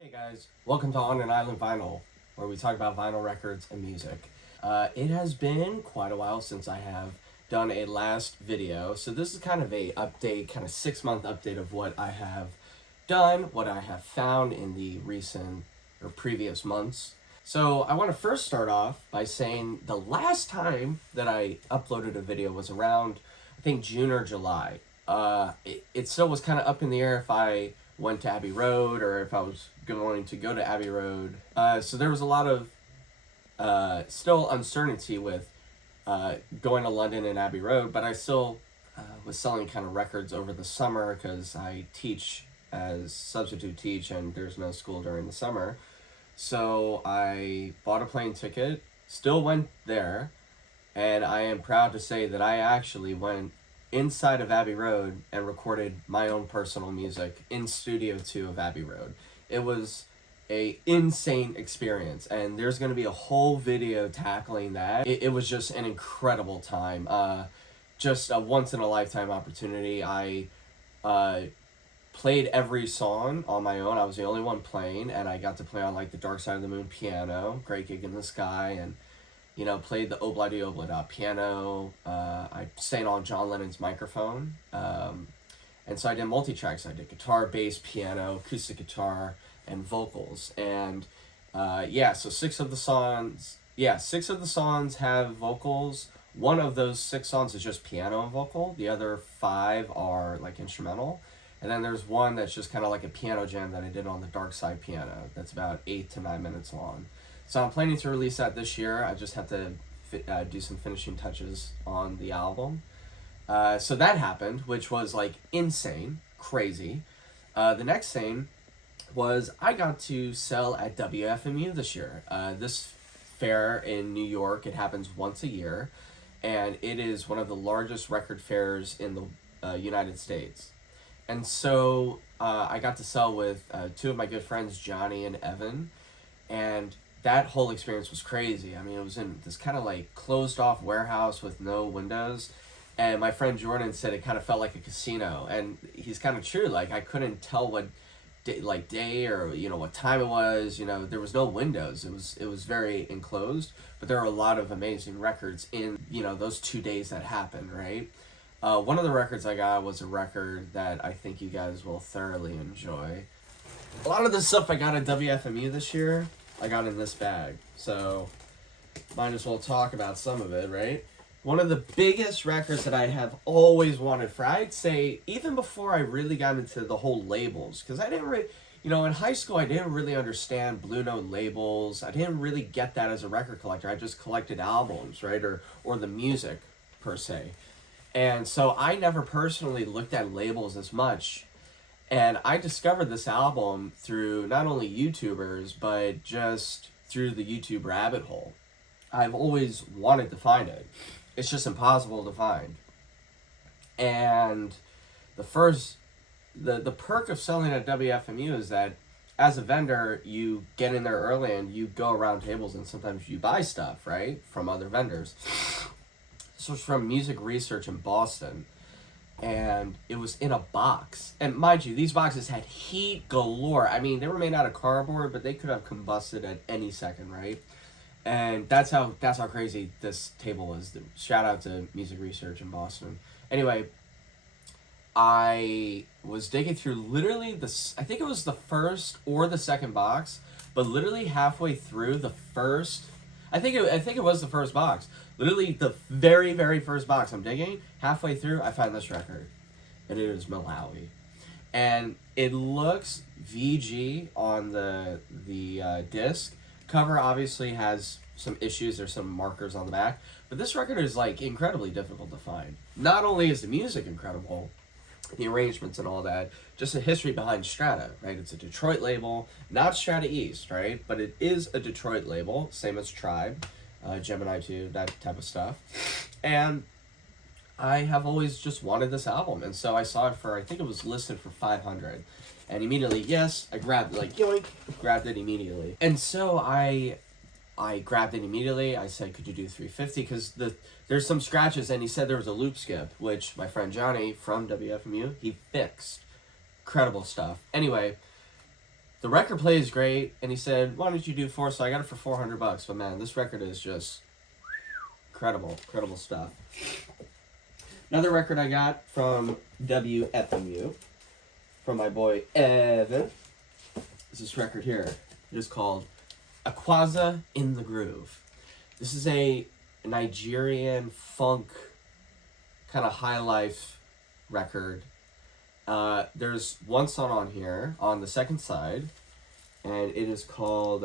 Hey guys, welcome to On an Island Vinyl, where we talk about vinyl records and music. It has been quite a while since I have done a last video, so this is kind of a update, kind of 6-month update of what I have done, what I have found in the recent or previous months. So I want to first start off by saying the last time that I uploaded a video was around, I think, June or July. It still was kind of up in the air if I went to Abbey Road or if I was going to go to Abbey Road. So there was a lot of still uncertainty with going to London and Abbey Road, but I still was selling kind of records over the summer because I teach as substitute teach and there's no school during the summer. So I bought a plane ticket, still went there, and I am proud to say that I actually went inside of Abbey Road and recorded my own personal music in Studio 2 of Abbey Road. It was a insane experience, and there's going to be a whole video tackling that. It was just an incredible time. Just a once-in-a-lifetime opportunity. I played every song on my own. I was the only one playing, and I got to play on like the Dark Side of the Moon piano, Great Gig in the Sky, and played the Obladi Oblada piano. I sang on John Lennon's microphone. And so I did multi-tracks. I did guitar, bass, piano, acoustic guitar, and vocals. And so six of the songs have vocals. One of those 6 songs is just piano and vocal. The other 5 are like instrumental. And then there's one that's just kind of like a piano jam that I did on the Dark Side piano. That's about 8 to 9 minutes long. So I'm planning to release that this year. I just have to do some finishing touches on the album. So that happened, which was like insane, crazy. The next thing was I got to sell at WFMU this year. This fair in New York, it happens once a year, and it is one of the largest record fairs in the United States. And so I got to sell with 2 of my good friends, Johnny and Evan, and that whole experience was crazy. I mean, it was in this kind of like closed off warehouse with no windows. And my friend Jordan said it kind of felt like a casino. And he's kind of true. Like, I couldn't tell what day or, what time it was. There was no windows. It was very enclosed. But there are a lot of amazing records in, those 2 days that happened, right? One of the records I got was a record that I think you guys will thoroughly enjoy. A lot of the stuff I got at WFMU this year, I got in this bag. So, might as well talk about some of it, right? One of the biggest records that I have always wanted for, I'd say, even before I really got into the whole labels, because I didn't really, in high school, I didn't really understand Blue Note labels. I didn't really get that as a record collector. I just collected albums, right, or the music, per se. And so I never personally looked at labels as much. And I discovered this album through not only YouTubers, but just through the YouTube rabbit hole. I've always wanted to find it. It's just impossible to find. And the perk of selling at WFMU is that as a vendor, you get in there early and you go around tables and sometimes you buy stuff, right, from other vendors. So it's from Music Research in Boston. And it was in a box. And mind you, these boxes had heat galore. I mean, they were made out of cardboard, but they could have combusted at any second, right? And that's how crazy this table was. Shout out to Music Research in Boston. Anyway, I was digging through literally I think it was the first or the second box, but literally halfway through the first, I think it was the first box. Literally the very, very first box I'm digging, halfway through, I find this record. And it is Malawi. And it looks VG on the disc. Cover obviously has some issues. There's some markers on the back. But this record is like incredibly difficult to find. Not only is the music incredible, the arrangements and all that, just the history behind Strata, right? It's a Detroit label, not Strata East, right? But it is a Detroit label, same as Tribe, Gemini 2, that type of stuff. And I have always just wanted this album. And so I saw it for, I think it was listed for $500. And immediately, yes, I grabbed it, like, yoink, grabbed it immediately. And so I grabbed it immediately. I said, could you do $350? Because there's some scratches, and he said there was a loop skip, which my friend Johnny from WFMU, he fixed. Incredible stuff. Anyway, The record plays great, and he said, "Why don't you do 4?" So I got it for $400. But man, this record is just incredible stuff. Another record I got from WFMU, from my boy Evan, is this record here. It is called Aquaza in the Groove. This is a Nigerian funk kind of high life record. There's one song on here on the second side, and it is called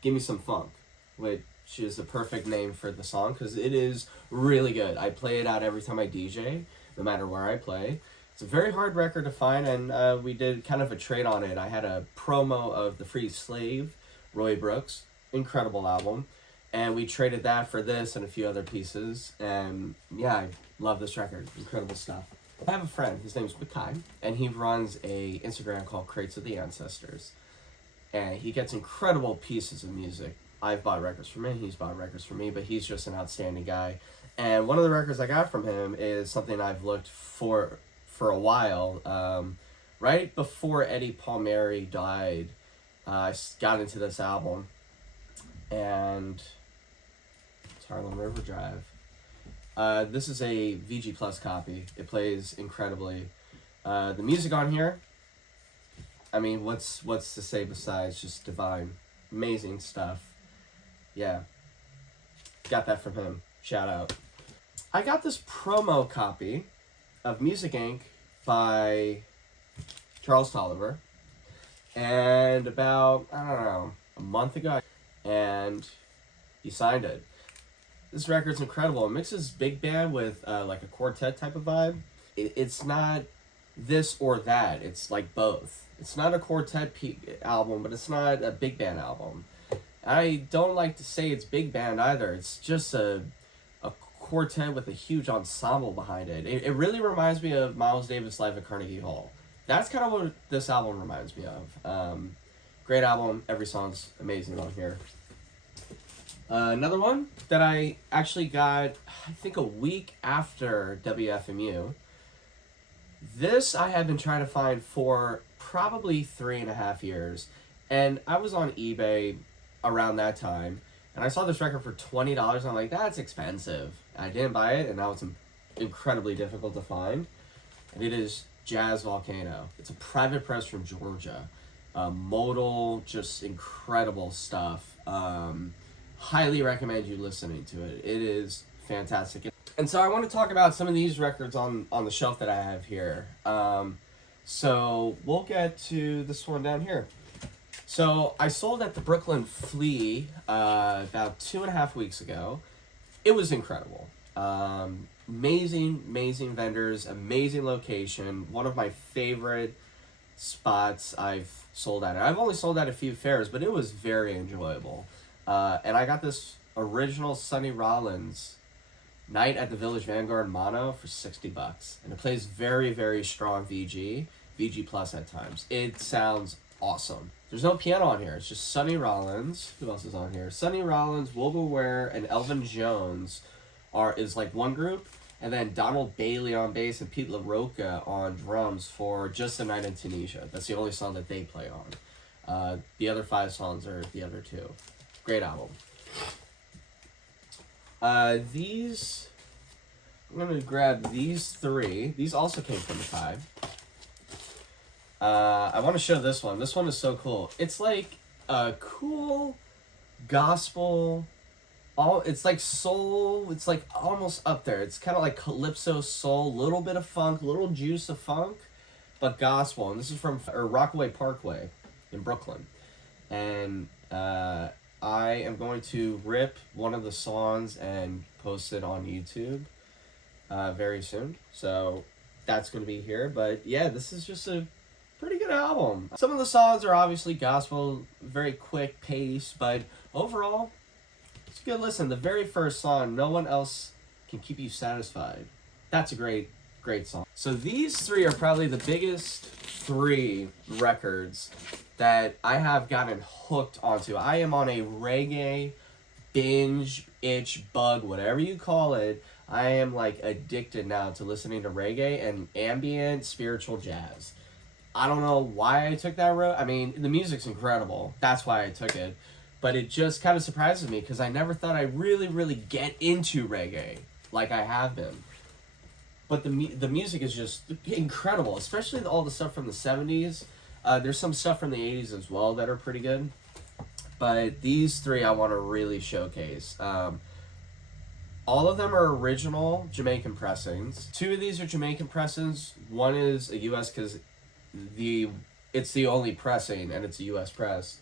Give Me Some Funk, which is the perfect name for the song because it is really good. I play it out every time I DJ, no matter where I play. It's a very hard record to find, and we did kind of a trade on it. I had a promo of The Free Slave, Roy Brooks, incredible album, and we traded that for this and a few other pieces, and yeah, I love this record. Incredible stuff. I have a friend, his name's Wikai, and he runs a Instagram called Crates of the Ancestors, and he gets incredible pieces of music. I've bought records from him, he's bought records from me, but he's just an outstanding guy. And one of the records I got from him is something I've looked for a while. Right before Eddie Palmieri died, I got into this album, and it's Harlem River Drive. This is a VG Plus copy. It plays incredibly. The music on here, I mean, what's to say besides just divine, amazing stuff. Yeah, got that from him. Shout out. I got this promo copy of Music Inc. by Charles Tolliver, and about, I don't know, a month ago, and he signed it. This record's incredible. It mixes big band with like a quartet type of vibe. It's not this or that. It's like both. It's not a quartet album, but it's not a big band album. I don't like to say it's big band either. It's just a quartet with a huge ensemble behind it. It really reminds me of Miles Davis live at Carnegie Hall. That's kind of what this album reminds me of. Great album. Every song's amazing on here. Another one that I actually got, I think a week after WFMU. This I had been trying to find for probably 3.5 years. And I was on eBay around that time, and I saw this record for $20, and I'm like, that's expensive. And I didn't buy it, and now it's incredibly difficult to find. And it is Jazz Volcano. It's a private press from Georgia. Modal, just incredible stuff. Highly recommend you listening to it. It is fantastic. And so I want to talk about some of these records on the shelf that I have here. So we'll get to this one down here. So I sold at the Brooklyn Flea about 2.5 weeks ago. It was incredible. Amazing vendors, amazing location. One of my favorite spots I've sold at. I've only sold at a few fairs, but it was very enjoyable. And I got this original Sonny Rollins Night at the Village Vanguard mono for $60, and it plays very strong VG Plus at times. It sounds awesome. There's no piano on here. It's just Sonny Rollins. Who else is on here? Sonny Rollins, Wilbur Ware, and Elvin Jones is like one group, and then Donald Bailey on bass and Pete LaRocca on drums for Just a Night in Tunisia. That's the only song that they play on. The other 5 songs are the other 2. Great album. I'm going to grab these 3. These also came from the Hive. I want to show this one. This one is so cool. It's like a cool gospel. It's like soul. It's like almost up there. It's kind of like calypso soul, little bit of funk, little juice of funk, but gospel. And this is from Rockaway Parkway in Brooklyn. And I am going to rip one of the songs and post it on YouTube very soon. So that's going to be here. But yeah, this is just a pretty good album. Some of the songs are obviously gospel, very quick pace, but overall, it's a good listen. The very first song, No One Else Can Keep You Satisfied. That's a great song. So these 3 are probably the biggest 3 records that I have gotten hooked onto. I am on a reggae binge, itch, bug, whatever you call it. I am like addicted now to listening to reggae and ambient spiritual jazz. I don't know why I took that road. I mean, the music's incredible. That's why I took it. But it just kind of surprises me because I never thought I'd really, really get into reggae like I have been. But the music is just incredible, especially all the stuff from the 70s. There's some stuff from the 80s as well that are pretty good. But these three I want to really showcase. All of them are original Jamaican pressings. Two of these are Jamaican pressings. One is a US because it's the only pressing and it's a US press.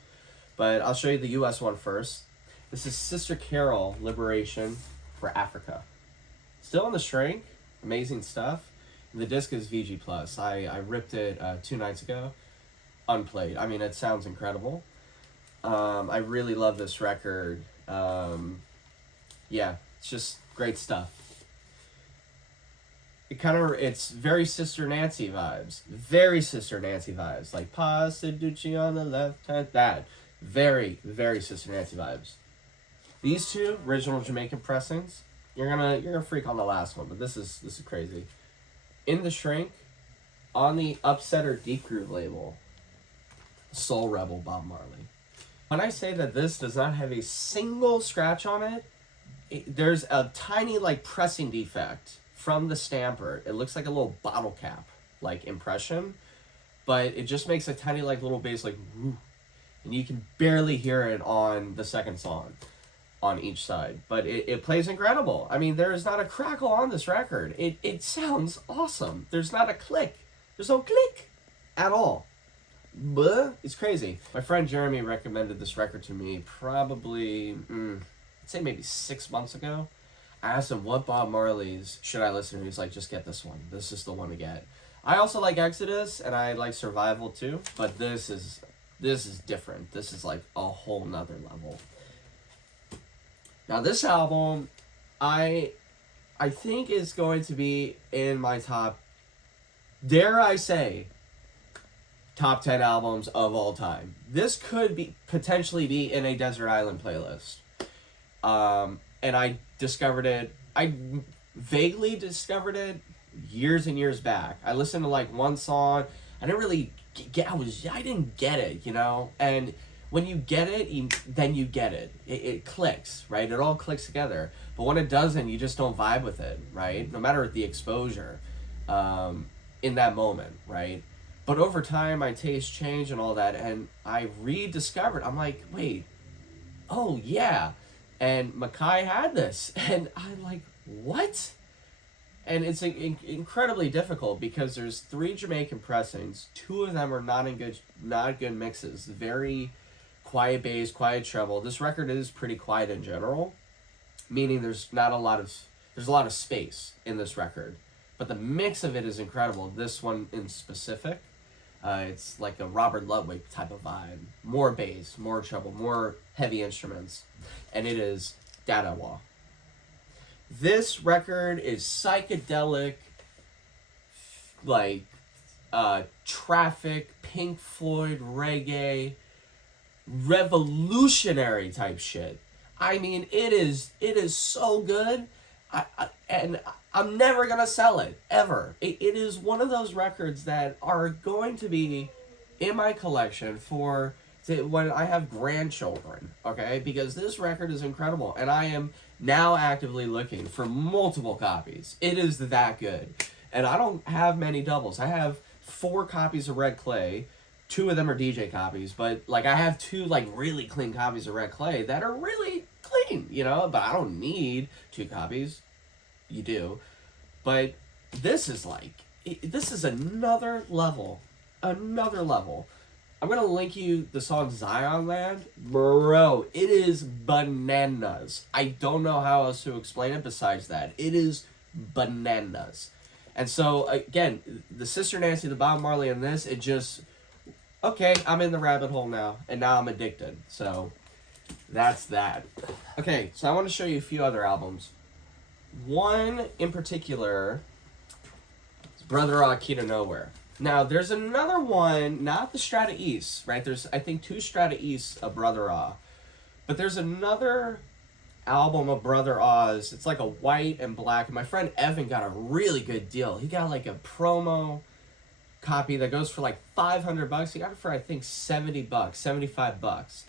But I'll show you the US one first. This is Sister Carol Liberation for Africa. Still in the shrink. Amazing stuff. The disc is VG Plus. I ripped it 2 nights ago. Unplayed. I mean, it sounds incredible. I really love this record. Yeah, it's just great stuff. It's very Sister Nancy vibes. Very Sister Nancy vibes. Like, Pasta Ducci on the left hand. That. Very, very Sister Nancy vibes. These two original Jamaican pressings. You're gonna freak on the last one, but this is crazy. In the Shrink, on the Upsetter Deep Groove label, Soul Rebel Bob Marley. When I say that this does not have a single scratch on it, there's a tiny like pressing defect from the stamper. It looks like a little bottle cap like impression, but it just makes a tiny like little bass like woo, and you can barely hear it on the second song on each side, but it plays incredible. I mean, there is not a crackle on this record. It sounds awesome. There's not a click. There's no click at all. But it's crazy. My friend Jeremy recommended this record to me probably, I'd say maybe 6 months ago. I asked him what Bob Marley's should I listen to. He's like, just get this one. This is the one to get. I also like Exodus and I like Survival too, but this is different. This is like a whole nother level. Now this album, I think is going to be in my top, dare I say, top 10 albums of all time. This could potentially be in a Desert Island playlist. And I vaguely discovered it years and years back. I listened to like one song. I didn't really I didn't get it, you know? And when you get it, then you get it. It clicks, right? It all clicks together. But when it doesn't, you just don't vibe with it, right? No matter the exposure in that moment, right? But over time, my taste changed and all that, and I rediscovered. I'm like, wait, oh yeah. And Mackay had this, and I'm like, what? And it's incredibly difficult because there's 3 Jamaican pressings. 2 of them are not good mixes. Very quiet bass, quiet treble. This record is pretty quiet in general, meaning there's a lot of space in this record, but the mix of it is incredible. This one in specific, it's like a Robert Ludwig type of vibe. More bass, more treble, more heavy instruments, and it is Dadawa. This record is psychedelic, like Traffic, Pink Floyd, reggae, revolutionary type shit. I mean, it is so good. And I'm never gonna sell it ever. It is one of those records that are going to be in my collection for when I have grandchildren. Okay, because this record is incredible, and I am now actively looking for multiple copies. It is that good, and I don't have many doubles. I have 4 copies of Red Clay. 2 of them are DJ copies, but like I have 2 like really clean copies of Red Clay that are really clean, you know, but I don't need 2 copies. You do. But this is another level. Another level. I'm going to link you the song Zion Land. Bro, it is bananas. I don't know how else to explain it besides that. It is bananas. And so, again, the Sister Nancy, the Bob Marley, and this, it just... Okay, I'm in the rabbit hole now, and now I'm addicted. So, that's that. Okay, so I want to show you a few other albums. One in particular is Brother Raw Key to Nowhere. Now, there's another one, not the Strata East, right? There's, I think, 2 Strata East of Brother Raw. But there's another album of Brother Oz. It's like a white and black. And my friend Evan got a really good deal. He got like a promo copy that goes for like $500. He got it for, I think, $70, $75.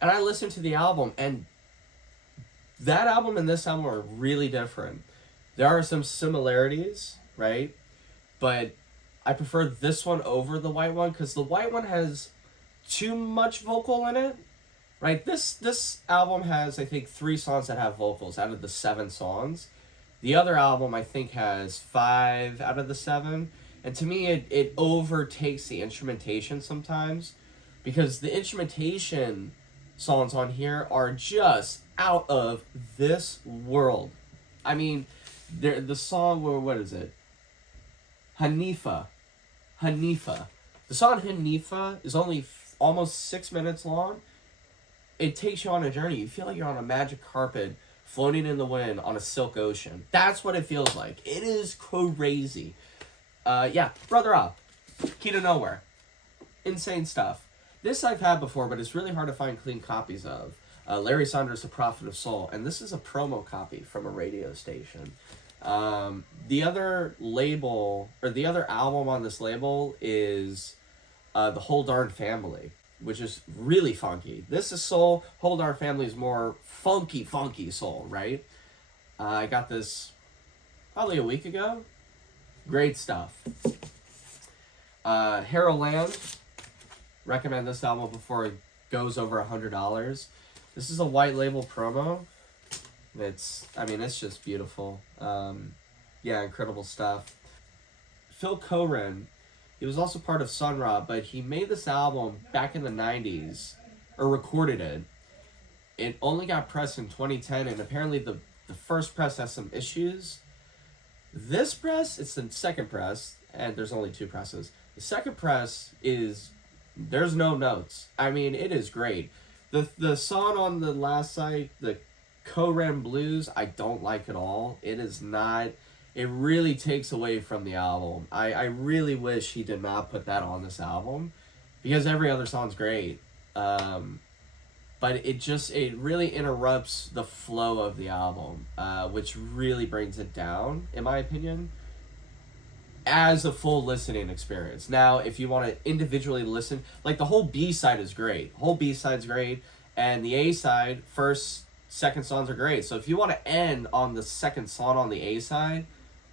And I listened to the album, and that album and this album are really different. There are some similarities, right? But I prefer this one over the white one because the white one has too much vocal in it, right? This album has, I think, 3 songs that have vocals out of the 7 songs. The other album, I think, has 5 out of the 7. And to me, it overtakes the instrumentation sometimes because the instrumentation songs on here are just out of this world. I mean, the song, what is it? Hanifa. The song Hanifa is only almost 6 minutes long. It takes you on a journey. You feel like you're on a magic carpet floating in the wind on a silk ocean. That's what it feels like. It is crazy. Yeah, Brother Up, Key to Nowhere. Insane stuff. This I've had before, but it's really hard to find clean copies of. Larry Saunders, The Prophet of Soul. And this is a promo copy from a radio station. The other label, or the other album on this label is The Whole Darn Family, which is really funky. This is soul. Whole Darn Family is more funky soul, right? I got this probably a week ago. Great stuff. Harold Land. Recommend this album before it goes over $100. This is a white label promo. It's just beautiful. Yeah, incredible stuff. Phil Coren, he was also part of Sun Ra, but he made this album back in the 90s, or recorded it. It only got pressed in 2010, and apparently the first press has some issues. This press, it's the second press, and there's only 2 presses. The second press there's no notes. I mean, it is great. The song on the last side, the Koren Blues, I don't like at all. It is not, it really takes away from the album. I really wish he did not put that on this album because every other song's great. But it really interrupts the flow of the album, which really brings it down, in my opinion, as a full listening experience. Now, if you want to individually listen, like the whole B-side is great. The whole B-side's great, and the A-side, first, second songs are great. So if you want to end on the second song on the A-side,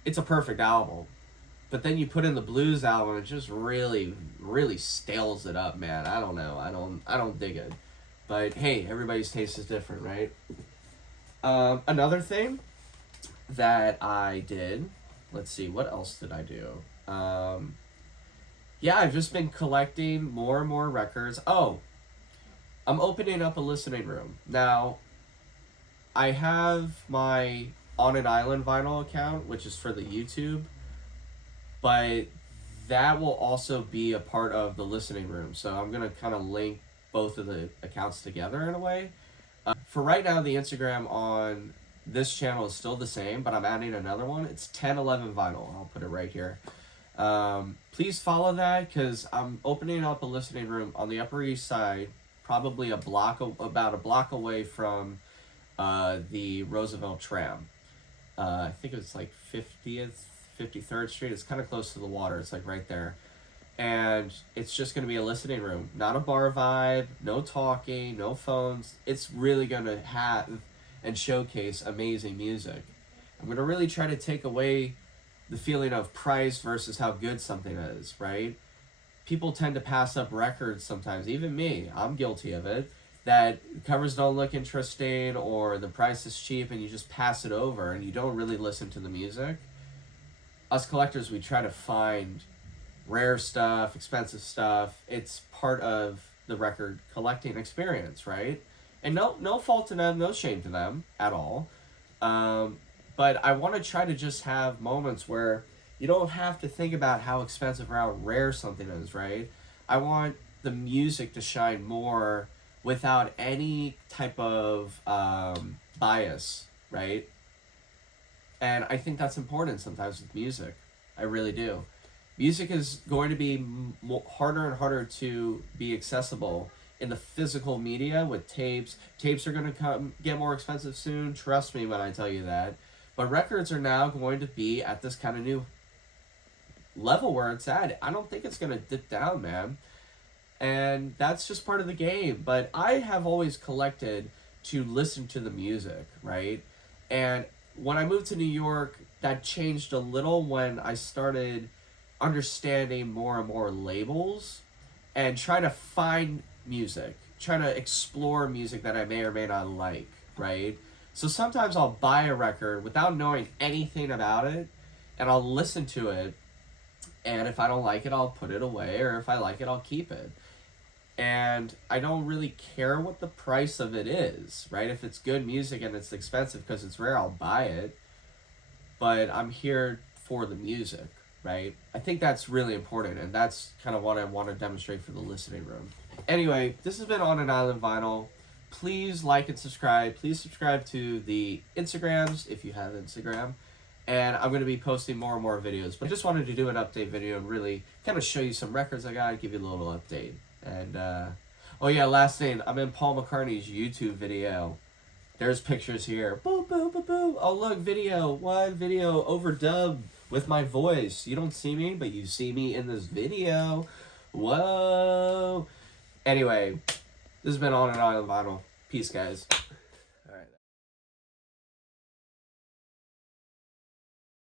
it's a perfect album. But then you put in the blues album, it just really, really stales it up, man. I don't know. I don't dig it. But hey, everybody's taste is different, right? Another thing that I did, let's see, what else did I do? Yeah, I've just been collecting more and more records. Oh, I'm opening up a listening room. Now, I have my On an Island vinyl account, which is for the YouTube, but that will also be a part of the listening room. So I'm going to kind of link both of the accounts together in a way. For right now, the Instagram on this channel is still the same, but I'm adding another one. It's 1011 Vinyl. I'll put it right here. Please follow that because I'm opening up a listening room on the Upper East Side, probably about a block away from the Roosevelt tram. I think it's like 53rd Street. It's kind of close to the water. It's like right there. And it's just going to be a listening room, not a bar vibe, no talking, no phones. It's really going to have and showcase amazing music. I'm going to really try to take away the feeling of price versus how good something is, right? People tend to pass up records sometimes, even me, I'm guilty of it, that covers don't look interesting or the price is cheap and you just pass it over and you don't really listen to the music. Us collectors, we try to find rare stuff, expensive stuff. It's part of the record collecting experience, right? And no fault to them, no shame to them at all. But I want to try to just have moments where you don't have to think about how expensive or how rare something is, right? I want the music to shine more without any type of bias, right? And I think that's important sometimes with music. I really do. Music is going to be harder and harder to be accessible in the physical media with tapes. Tapes are going to get more expensive soon. Trust me when I tell you that. But records are now going to be at this kind of new level where it's at, I don't think it's gonna dip down, man. And that's just part of the game. But I have always collected to listen to the music, right? And when I moved to New York, that changed a little when I started understanding more and more labels and trying to find music, trying to explore music that I may or may not like, right? So sometimes I'll buy a record without knowing anything about it, and I'll listen to it, and if I don't like it, I'll put it away, or if I like it, I'll keep it. And I don't really care what the price of it is, right? If it's good music and it's expensive because it's rare, I'll buy it. But I'm here for the music, right? I think that's really important, and that's kind of what I want to demonstrate for the listening room. Anyway, this has been On an Island Vinyl. Please like and subscribe. Please subscribe to the Instagrams if you have Instagram. And I'm going to be posting more and more videos. But I just wanted to do an update video and really kind of show you some records I got, give you a little update. And, oh yeah, last thing, I'm in Paul McCartney's YouTube video. There's pictures here. Boo, boo, boo, boo. Oh, look, video. What? Video overdubbed with my voice. You don't see me, but you see me in this video. Whoa. Anyway, this has been On an Island Vinyl. Peace, guys.